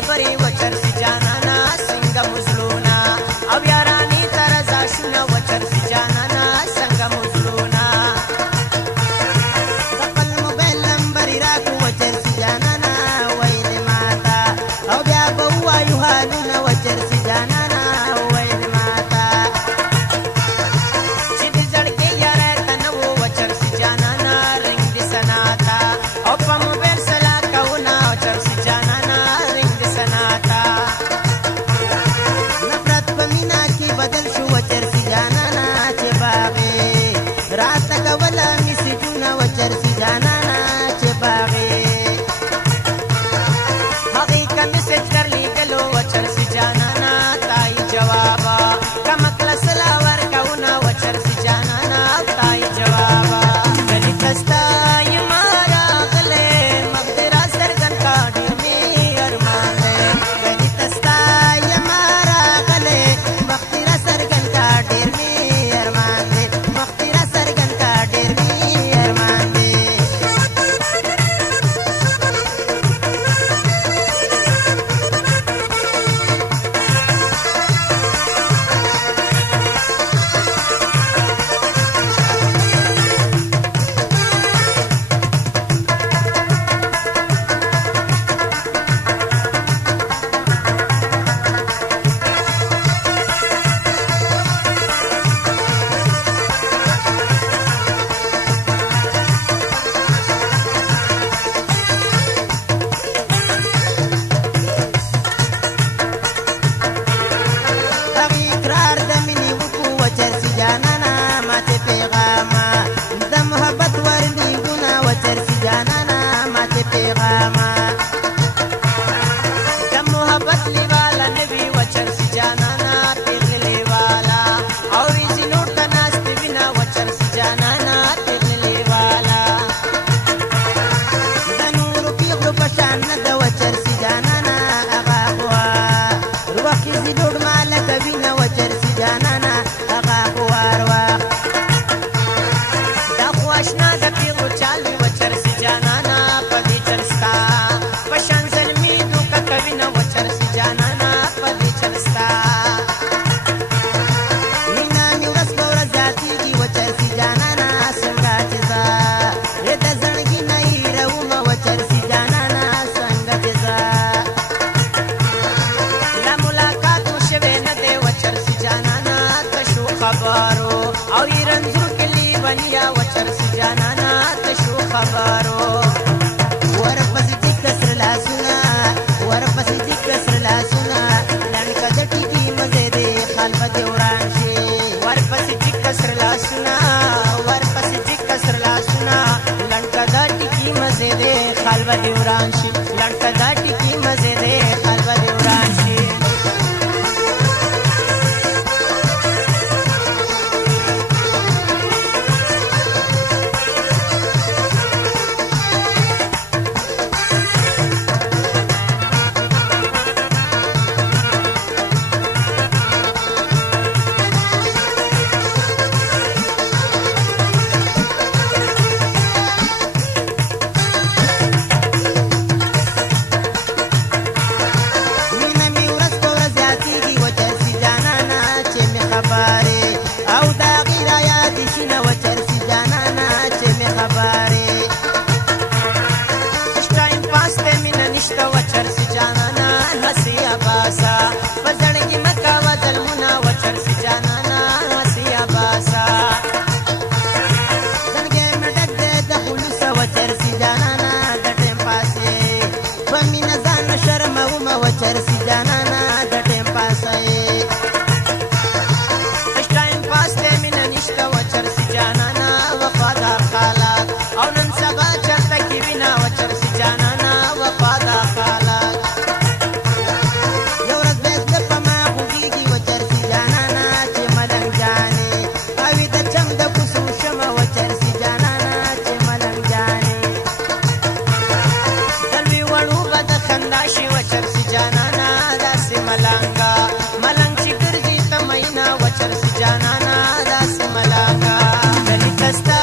خبرې وچرسي جانانا څنګه مزلونه او یارانې ته رضا شونه وچرسي جانانا څنګه مزلونه د خپل موبایل نمبر یې راکړو وچرسي جانانا ویلې ماته او بیا به ووایو حالونه وچرسي جانانا ویلې ماته چې د زړګي یاره ته نه و وچرسي جانانا رنګ د سناتا او په موبایل سلا کوونه وچرسي جانانا رنګ د سناتا نفرت په مینا کې بدل شو وچرسي جانانا چې باغې راته کوله میسجونه وچرسي جانانا چې باغې هغې که میسج درلیږلو وچرسي جانانا تای جوابه کمه کله سلا ورکوونه وچرسي جانانا تای جوابه ګلې ته ستا یمه راغلی مخ دې را څرګند کا ډېر مې ارمان دی ګلې ته ستا یمه راغلی مخ دې را څرګند کا ډېر مې ارمان دی مخ دې را څرګند کا ډېر مې ارمان دی هغې اقرار د مینې وکړو وچرسي جانانا ماتې پیغامه د محبت ورلیږونه وچرسي جانانا ماتې پیغامه د محبت لیواله نه وي وچرسي جانانا پیغلې لیواله اورېږي نور ته ناستې وینه وچرسي جانانا پیغلې لیواله د نورو پیغلو په شان نه ده وچرسي جانانا هغه خوا روخیزي ډوډ ماله کوي نه وچرسي جانانا هغه خو هر وخت دا خو اشنا د پیغلو چال وي وچرسي جانانا په دې چلستا په شان زلمي دوکه کوي نه وچرسي جانانا په دې چلستا مینه مې ورځ په ورځ زیاتېږي وچرسي جانانا څنګه چې زه د زړګي نه هېرومه وچرسي جانانا څنګه چې زه لا ملاقاتو شوی نه دی وچرسي جانانا تشو خبرو او یې رنځور کې لیونیا وچرسي جانانا تشو خبرو ورپسې دي کسر لاسونه ورپسې دي کسر لاسونه لنډکه د ټیکي مزې دی خال به دې وران شي ورپسې چې کسر لاسونه ورپسې چې کسر لاسونه لنډکه دا ټکي مزې دی خال به دې وران شي لنډکه دا ټکي مزې دی خال به دې وران شي مینه مې ورځ په ورځ زیاتېږي وچرسي جانانا چې مې خبرې او د هغې رایادې شي نه وچرسي جانانا چې مې خبرې ټایم پاس ته مینه نشته وچرسي جانانا هسې اباسا په زړګي مه کوه ظلمونه وچرسي جانانا هسې اباسا زړګی مې ډک دی د خلوصه وچرسي جانانا د ټیم پاسې په مینه ځان نه شرمومه وچرسي جانانا د ټیم پاسه ټایم پاس ته مینه نشته وچرسي جانانا وفادار خلک او نن سبا چرته کې وینه وچرسي جانانا وفادار خلک یو ورځ به زړه په ما خوږېږي وچرسي جانانا چې ملنګ جانې اوې د چم د کوڅو شمه وچرسي جانانا چې ملنګ جانې دلوي وړو به د خندا شي وچرسي جانانا داسې ملنګه ملنګ چې ګرځي ته مینا وچرسي جانانا داسې ملنګه ګلې ته ستا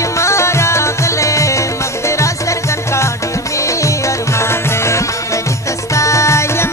یمه راغلی مخ دې را څرګند کا ډېر مې ارمان دی ګلې ته ستا یم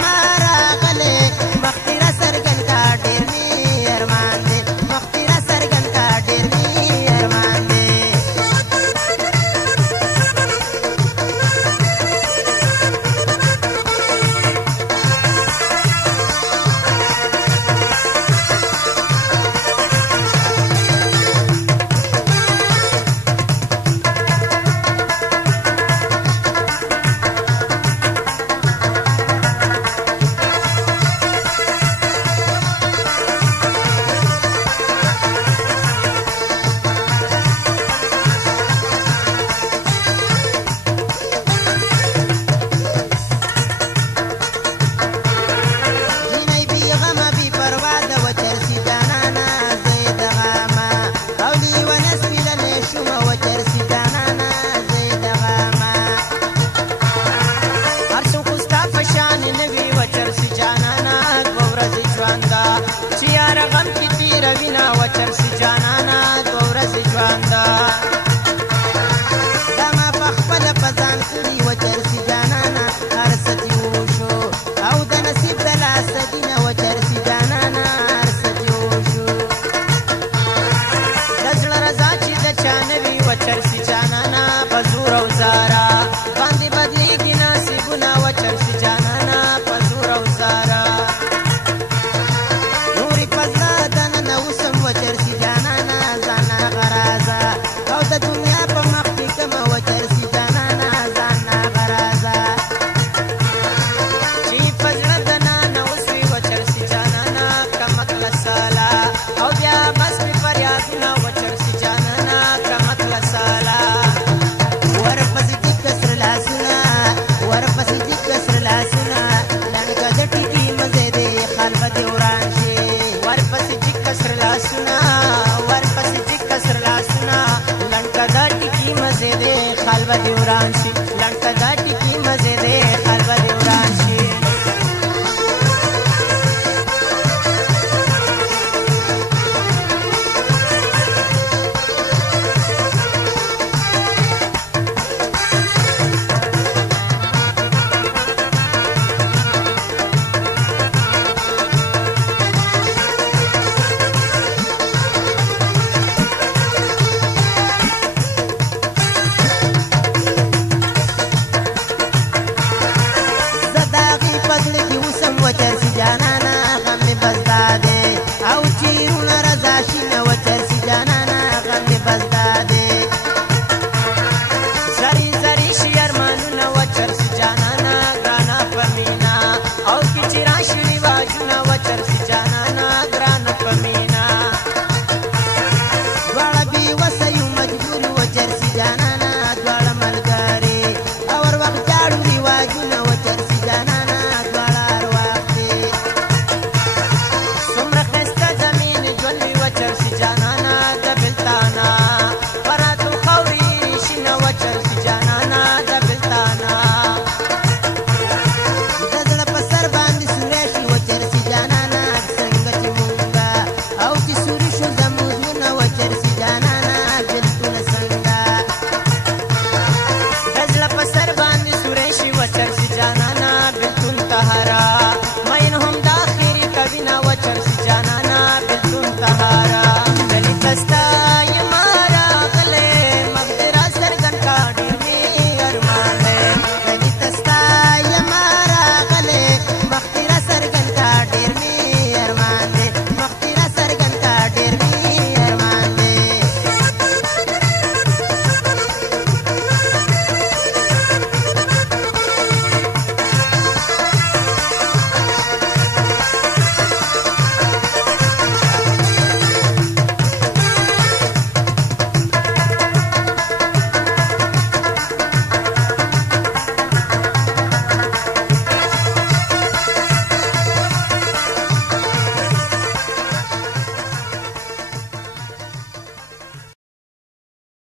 نوي وچرسي جانانا دوه ورځې ژونده چې یار غم کې تېروینه وچرسي جانانا دوه ورځې ژونده دا ما پخپله په ځان کړي وچرسي جانانه هر څه چې وشو او د نصیب د لاسه دینه وچرسي جانانه هر څه چې وشو د زړه رضا چې د چا نه وي وچرسي جانانا په زور او زاره باندې بدلېږي نصیبونه وچرسي جانانا په زور او زاره نورې په زړه دننه اوسم وچرسي جانانه ځانه غرازه او د دنیا په مخ کې کمه وچرسي جانانه ځانه غرازه چې په زړه دننه اوس وي وچرسي جانانا کمکله ساله او بیا بس مې فریادونه وچرسي جانانا کمکله ساله ورپسې دي کسر لاسونه ورپسې دي کسر لاسونه لنګه د ټیکي مزې دی خال به دې وران شي ورپسې چې کسر لاسونه ورپسې چې کسر لاسونه لنډه دا ټیکي مزې دی خال به دې وران شي لنډه دا ټیکي مزې دی خال به دې وران شي زه د هغې په زړه کې اوسم وچرسي جانانه غم مې بس دا دی او چیرونه رضا شي نه وچرسي جانانه غم مې بس دا دی زری زری شي ارمانونه وچرسي جانانا ګرانه پر مینا او کې چې راشي رواجونه وچرسي